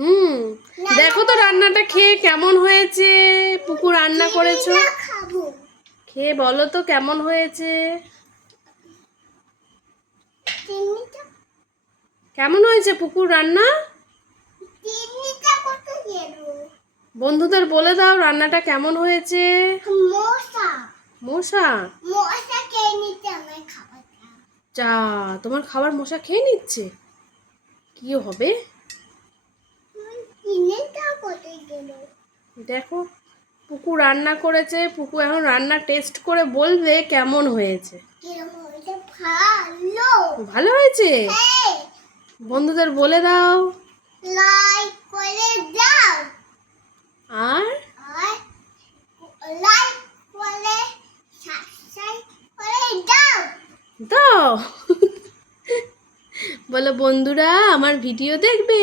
হুম, দেখো তো রান্নাটা খেয়ে কেমন হয়েছে। পুকু রান্না করেছো, খেয়ে বলো তো কেমন হয়েছে। কেমন হয়েছে পুকুর রান্না? বন্ধুদের বলে দাও রান্নাটা কেমন হয়েছে। মশা যা, তোমার খাবার মশা খেয়ে নিচ্ছে, কি হবে। দেখো পুকু রান্না করেছে, পুকু এখন রান্না টেস্ট করে বলবে কেমন হয়েছে। ভালো হয়েছে, বন্ধুদের বলে দাও। লাইক করে দাও, আর লাইক করে সাবস্ক্রাইব করে দাও দাও। বলো বন্ধুরা আমার ভিডিও দেখবে।